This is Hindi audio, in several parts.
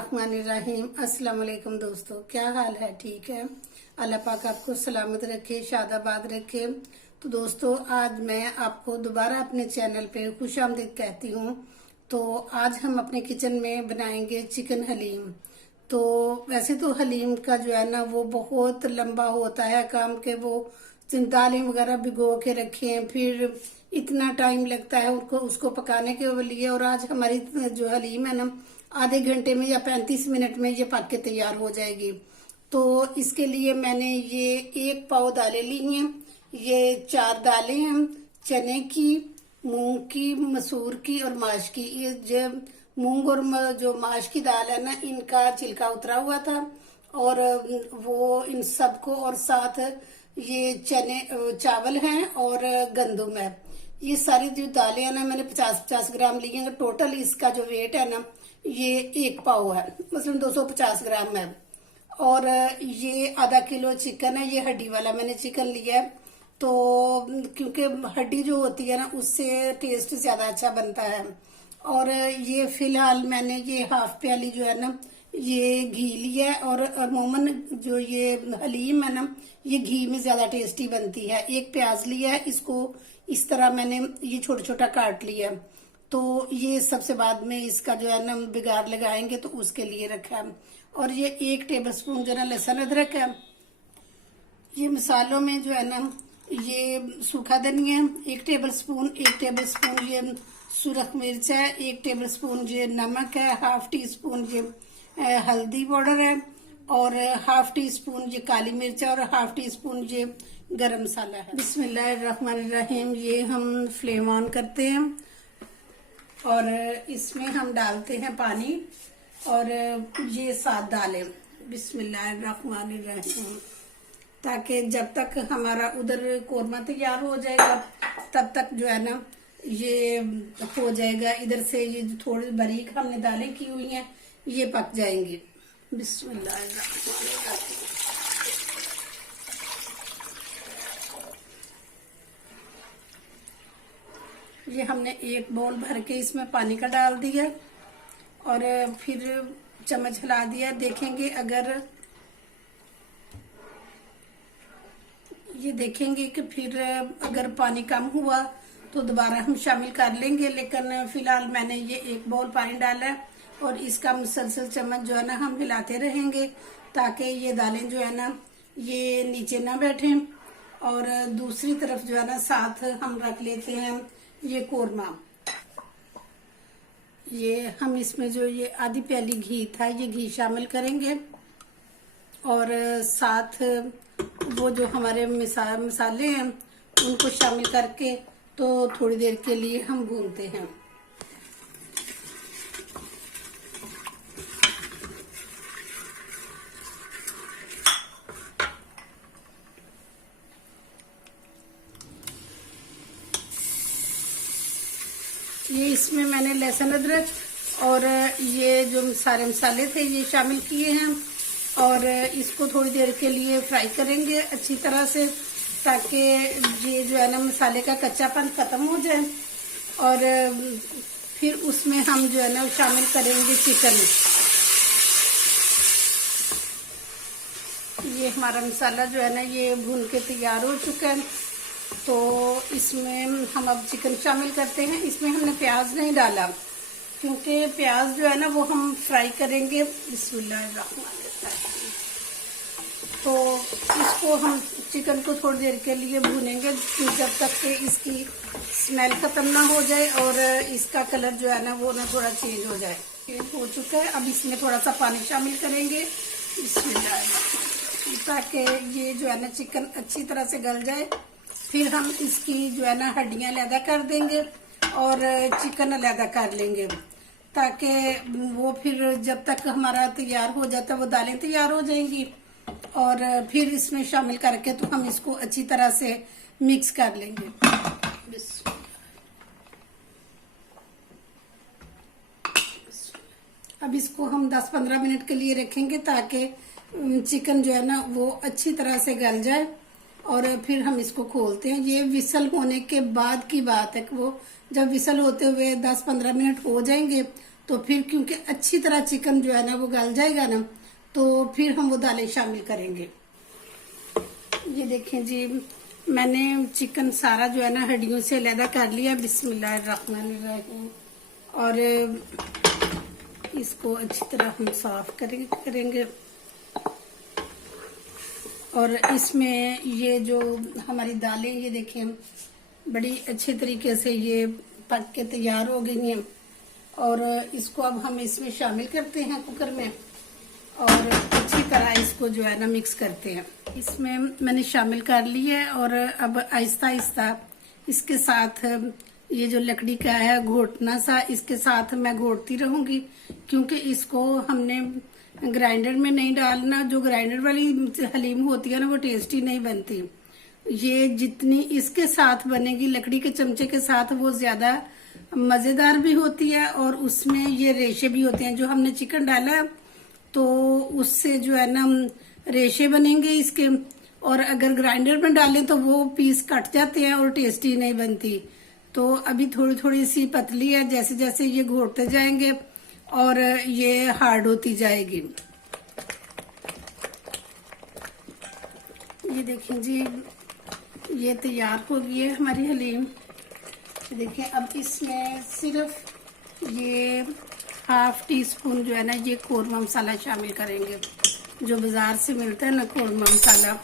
बिस्मिल्लाहिर्रहमानिर्रहीम। अस्सलाम वालेकुम दोस्तों, क्या हाल है? ठीक है, अल्लाह पाक आपको सलामत रखे, शादाबाद रखे। तो दोस्तों, आज मैं आपको दोबारा अपने चैनल पे खुशामदीद कहती हूँ। तो आज हम अपने किचन में बनाएंगे चिकन हलीम। तो वैसे तो हलीम का जो है ना वो बहुत लंबा होता है काम के, वो दालें वगैरह भिगो के रखें, फिर इतना टाइम लगता है उसको पकाने के लिए। और आज हमारी जो हलीम है ना आधे घंटे में या 35 मिनट में ये पक के तैयार हो जाएगी। तो इसके लिए मैंने ये 1 पाव दालें ली हैं। ये 4 दालें हैं, चने की, मूंग की, मसूर की और माश की। ये जो मूंग और जो माश की दाल है ना, इनका छिलका उतरा हुआ था और वो इन सबको, और साथ ये चने चावल हैं और गंदुम है। ये सारी जो दालें है ना मैंने 50-50 ग्राम ली है। टोटल इसका जो वेट है ना ये 1 पाव है, मतलब 250 ग्राम है। और ये आधा किलो चिकन है, ये हड्डी वाला मैंने चिकन लिया है। तो क्योंकि हड्डी जो होती है ना उससे टेस्ट ज्यादा अच्छा बनता है। और ये फिलहाल मैंने ये हाफ प्याली जो है ना ये घी लिया है। और अमूमन जो ये हलीम है ना ये घी में ज्यादा टेस्टी बनती है। 1 प्याज लिया है, इसको इस तरह मैंने ये छोटा छोटा काट लिया। तो ये सबसे बाद में इसका जो है ना बिगाड़ लगाएंगे तो उसके लिए रखा है। और ये 1 टेबलस्पून जो है ना लहसुन अदरक है। ये मसालों में जो है ना ये सूखा धनिया 1 टेबलस्पून, 1 टेबलस्पून ये सुरख मिर्च है, 1 टेबलस्पून ये नमक है, हाफ टी स्पून ये हल्दी पाउडर है, और हाफ टी स्पून ये काली मिर्च है, और हाफ टी स्पून ये गरम मसाला है। बिस्मिल्लाहिर्रहमानिर्रहीम। ये हम फ्लेम ऑन करते हैं और इसमें हम डालते हैं पानी और ये 7 दालें। बिस्मिल्लाहिर्रहमानिर्रहीम। ताकि जब तक हमारा उधर कोरमा तैयार हो जाएगा तब तक जो है ना ये हो जाएगा। इधर से ये जो थोड़ी बारीक हमने दालें की हुई हैं ये पक जाएंगी। बिस्मिल्लाहिर्रहमानिर्रहीम। ये हमने 1 बाउल भर के इसमें पानी का डाल दिया और फिर चम्मच हिला दिया। देखेंगे कि फिर अगर पानी कम हुआ तो दोबारा हम शामिल कर लेंगे। लेकिन फिलहाल मैंने ये 1 बाउल पानी डाला है और इसका मुसलसल चम्मच जो है ना हम हिलाते रहेंगे ताकि ये दालें जो है ना ये नीचे ना बैठे। और दूसरी तरफ जो है ना साथ हम रख लेते हैं ये कोरमा। ये हम इसमें जो ये आधी प्याली घी था ये घी शामिल करेंगे और साथ वो जो हमारे मसाले हैं उनको शामिल करके तो थोड़ी देर के लिए हम भूनते हैं। ये इसमें मैंने लहसुन अदरक और ये जो सारे मसाले थे ये शामिल किए हैं और इसको थोड़ी देर के लिए फ्राई करेंगे अच्छी तरह से ताकि ये जो है ना मसाले का कच्चापन खत्म हो जाए। और फिर उसमें हम जो है ना शामिल करेंगे चिकन। ये हमारा मसाला जो है ना ये भून के तैयार हो चुका है। तो इसमें हम अब चिकन शामिल करते हैं। इसमें हमने प्याज नहीं डाला क्योंकि प्याज जो है ना वो हम फ्राई करेंगे। बिस्मिल्लाहिर्रहमानिर्रहीम। तो इसको हम चिकन को थोड़ी देर के लिए भूनेंगे जब तक कि इसकी स्मेल खत्म ना हो जाए और इसका कलर जो है ना वो ना थोड़ा चेंज हो जाए। चेंज हो चुका है। अब इसमें थोड़ा सा पानी शामिल करेंगे ताकि ये जो है ना चिकन अच्छी तरह से गल जाए। फिर हम इसकी जो है ना हड्डियां अलहदा कर देंगे और चिकन अलहदा कर लेंगे ताकि वो फिर जब तक हमारा तैयार हो जाता है वो दालें तैयार हो जाएंगी। और फिर इसमें शामिल करके तो हम इसको अच्छी तरह से मिक्स कर लेंगे। अब इसको हम 10-15 मिनट के लिए रखेंगे ताकि चिकन जो है ना वो अच्छी तरह से गल जाए। और फिर हम इसको खोलते हैं। ये विसल होने के बाद की बात है। वो जब विसल होते हुए 10-15 मिनट हो जाएंगे तो फिर क्योंकि अच्छी तरह चिकन जो है ना वो गल जाएगा ना, तो फिर हम वो दालें शामिल करेंगे। ये देखें जी, मैंने चिकन सारा जो है ना हड्डियों से अलग कर लिया। बिस्मिल्लाहिर्रहमानिर्रहीम। और इसको अच्छी तरह हम साफ करेंगे। और इसमें ये जो हमारी दालें, ये देखें बड़ी अच्छे तरीके से ये पक के तैयार हो गई हैं। और इसको अब हम इसमें शामिल करते हैं कुकर में, और अच्छी तरह इसको जो है ना मिक्स करते हैं। इसमें मैंने शामिल कर लिया है। और अब आहिस्ता आहिस्ता इसके साथ ये जो लकड़ी का है घोटना सा, इसके साथ मैं घोटती रहूंगी, क्योंकि इसको हमने ग्राइंडर में नहीं डालना। जो ग्राइंडर वाली हलीम होती है ना वो टेस्टी नहीं बनती। ये जितनी इसके साथ बनेगी लकड़ी के चमचे के साथ, वो ज्यादा मजेदार भी होती है। और उसमें ये रेशे भी होते हैं। जो हमने चिकन डाला है तो उससे जो है ना रेशे बनेंगे इसके। और अगर ग्राइंडर में डालें तो वो पीस कट जाते हैं और टेस्टी नहीं बनती। तो अभी थोड़ी थोड़ी सी पतली है, जैसे जैसे ये घोटते जाएंगे और ये हार्ड होती जाएगी। ये देखें जी, ये तैयार हो गई है हमारी हलीम। देखिए अब इसमें सिर्फ ये हाफ टी स्पून जो है ना ये कौरमा मसाला शामिल करेंगे। जो बाजार से मिलता है ना कौरमा मसाला,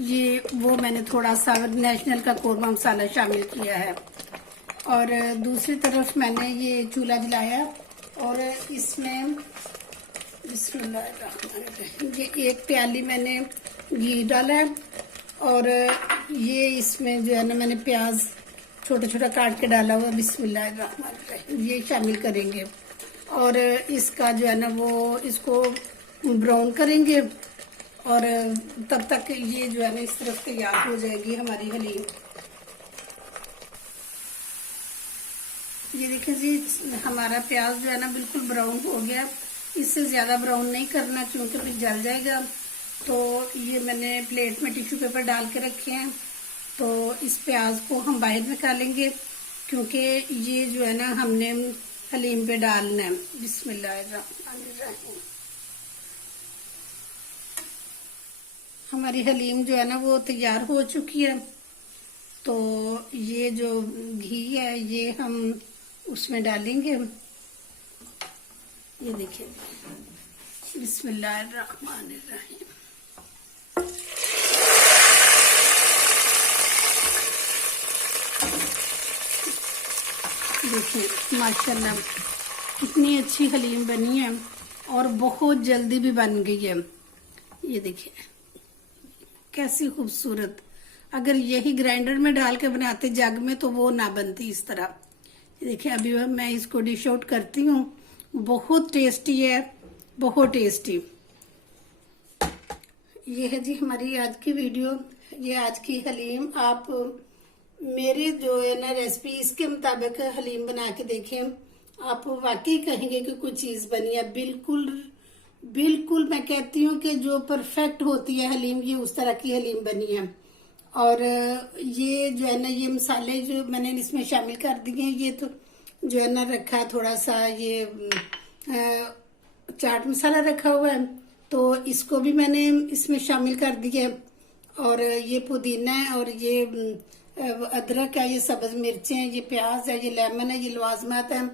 ये वो मैंने थोड़ा सा नेशनल का कौरमा मसाला शामिल किया है। और दूसरी तरफ मैंने ये चूल्हा जलाया और इसमें बिस्मिल्लाहिर्रहमानिर्रहीम ये 1 प्याली मैंने घी डाला है। और ये इसमें जो है ना मैंने प्याज छोटा छोटा काट के डाला हुआ। बिस्मिल्लाहिर्रहमानिर्रहीम ये शामिल करेंगे। और इसका जो है ना वो इसको ब्राउन करेंगे। और तब तक ये जो है ना इस तरफ तैयार हो जाएगी हमारी हलीम। ये देखिए जी, हमारा प्याज जो है ना बिल्कुल ब्राउन हो गया। इससे ज्यादा ब्राउन नहीं करना क्योंकि फिर जल जाएगा। तो ये मैंने प्लेट में टिश्यू पेपर डाल के रखे हैं। तो इस प्याज को हम बाहर निकालेंगे क्योंकि ये जो है ना हमने हलीम पे डालना है। बिस्मिल्लाहिर्रहमानिर्रहीम। हमारी हलीम जो है ना वो तैयार हो चुकी है। तो ये जो घी है ये हम उसमें डालेंगे। ये देखिए, बिस्मिल्लाहिर्रहमानिर्रहीम। देखिए माशाल्लाह कितनी अच्छी हलीम बनी है और बहुत जल्दी भी बन गई है। ये देखिए कैसी खूबसूरत। अगर यही ग्राइंडर में डाल के बनाते जग में तो वो ना बनती इस तरह। देखिए अभी मैं इसको डिश आउट करती हूँ। बहुत टेस्टी है, बहुत टेस्टी। ये है जी हमारी आज की वीडियो, ये आज की हलीम। आप मेरे जो है ना रेसिपी इसके मुताबिक हलीम बना के देखें, आप वाकई कहेंगे कि कुछ चीज बनी है। बिल्कुल बिल्कुल मैं कहती हूँ कि जो परफेक्ट होती है हलीम, ये उस तरह की हलीम बनी है। और ये जो है ना ये मसाले जो मैंने इसमें शामिल कर दिए हैं, ये तो जो है ना रखा है थोड़ा सा ये चाट मसाला रखा हुआ है, तो इसको भी मैंने इसमें शामिल कर दिया है। और ये पुदीना है और ये अदरक है, ये सब्ज मिर्चें हैं, ये प्याज है, ये लेमन है, ये लवाजमात है।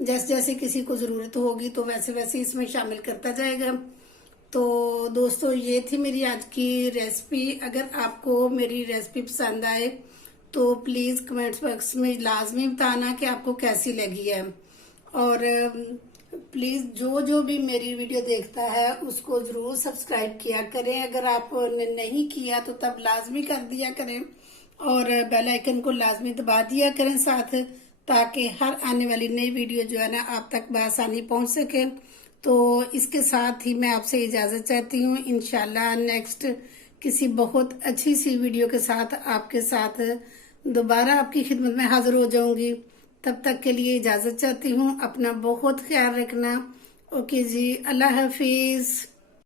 जैसे जैसे किसी को जरूरत होगी तो वैसे वैसे इसमें शामिल करता जाएगा। तो दोस्तों ये थी मेरी आज की रेसिपी। अगर आपको मेरी रेसिपी पसंद आए तो प्लीज कमेंट्स बॉक्स में लाजमी बताना कि आपको कैसी लगी है। और प्लीज जो जो भी मेरी वीडियो देखता है उसको जरूर सब्सक्राइब किया करें। अगर आपने नहीं किया तो तब लाजमी कर दिया करें और बेल आइकन को लाजमी दबा दिया करें साथ, ताकि हर आने वाली नई वीडियो जो है ना आप तक बआसानी पहुंच सके। तो इसके साथ ही मैं आपसे इजाजत चाहती हूँ। इंशाल्लाह नेक्स्ट किसी बहुत अच्छी सी वीडियो के साथ आपके साथ दोबारा आपकी खिदमत में हाजिर हो जाऊंगी। तब तक के लिए इजाजत चाहती हूँ। अपना बहुत ख्याल रखना। ओके जी, अल्लाह हाफिज।